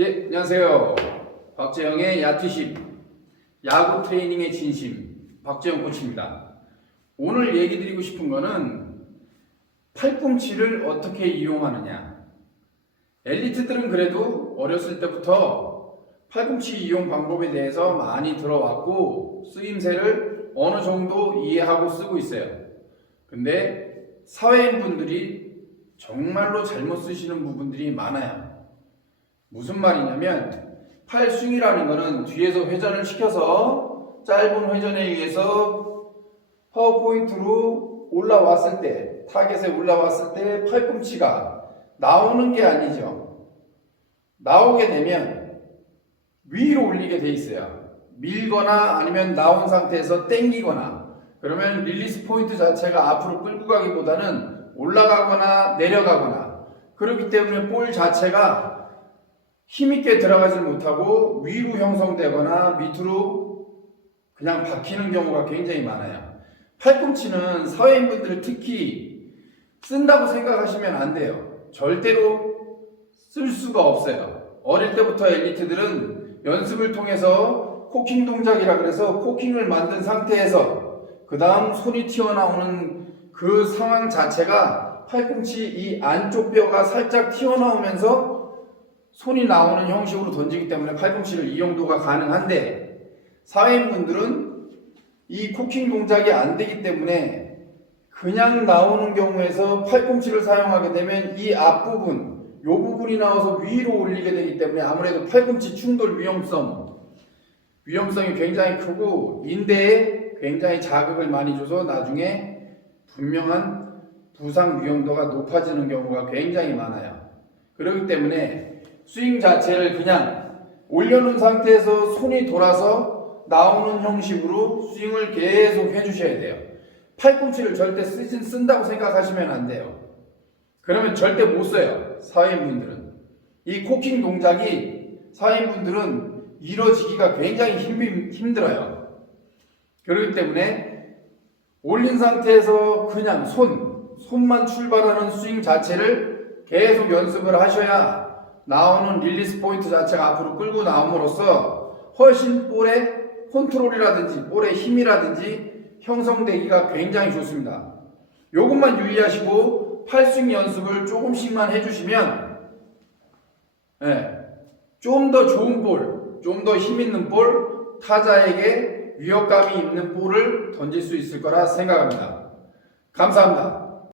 예, 안녕하세요. 박재영의 야투십, 야구 트레이닝의 진심, 박재영 코치입니다. 오늘 얘기 드리고 싶은 거는 팔꿈치를 어떻게 이용하느냐. 엘리트들은 그래도 어렸을 때부터 팔꿈치 이용 방법에 대해서 많이 들어왔고 쓰임새를 어느 정도 이해하고 쓰고 있어요. 근데 사회인 분들이 정말로 잘못 쓰시는 부분들이 많아요. 무슨 말이냐면 팔스윙이라는 거는 뒤에서 회전을 시켜서 짧은 회전에 의해서 파워포인트로 올라왔을 때 타겟에 올라왔을 때 팔꿈치가 나오는 게 아니죠. 나오게 되면 위로 올리게 돼 있어요. 밀거나 아니면 나온 상태에서 땡기거나 그러면 릴리스 포인트 자체가 앞으로 끌고 가기보다는 올라가거나 내려가거나 그렇기 때문에 볼 자체가 힘있게 들어가지 못하고 위로 형성되거나 밑으로 그냥 박히는 경우가 굉장히 많아요. 팔꿈치는 사회인분들 특히 쓴다고 생각하시면 안 돼요. 절대로 쓸 수가 없어요. 어릴 때부터 엘리트들은 연습을 통해서 코킹 동작이라 그래서 코킹을 만든 상태에서 그 다음 손이 튀어나오는 그 상황 자체가 팔꿈치 이 안쪽 뼈가 살짝 튀어나오면서 손이 나오는 형식으로 던지기 때문에 팔꿈치를 이용도가 가능한데 사회인분들은 이 코킹 동작이 안 되기 때문에 그냥 나오는 경우에서 팔꿈치를 사용하게 되면 이 앞부분 요 부분이 나와서 위로 올리게 되기 때문에 아무래도 팔꿈치 충돌 위험성 위험성이 굉장히 크고 인대에 굉장히 자극을 많이 줘서 나중에 분명한 부상 위험도가 높아지는 경우가 굉장히 많아요. 그렇기 때문에 스윙 자체를 그냥 올려놓은 상태에서 손이 돌아서 나오는 형식으로 스윙을 계속 해주셔야 돼요. 팔꿈치를 절대 쓰진 쓴다고 생각하시면 안 돼요. 그러면 절대 못 써요. 사회인분들은. 이 코킹 동작이 사회인분들은 이뤄지기가 굉장히 힘, 힘들어요. 그렇기 때문에 올린 상태에서 그냥 손, 손만 출발하는 스윙 자체를 계속 연습을 하셔야 나오는 릴리스 포인트 자체가 앞으로 끌고 나옴으로써 훨씬 볼의 컨트롤이라든지 볼의 힘이라든지 형성되기가 굉장히 좋습니다. 요것만 유의하시고 팔스윙 연습을 조금씩만 해주시면 네, 좀더 좋은 볼, 좀 더 힘있는 볼, 타자에게 위협감이 있는 볼을 던질 수 있을 거라 생각합니다. 감사합니다.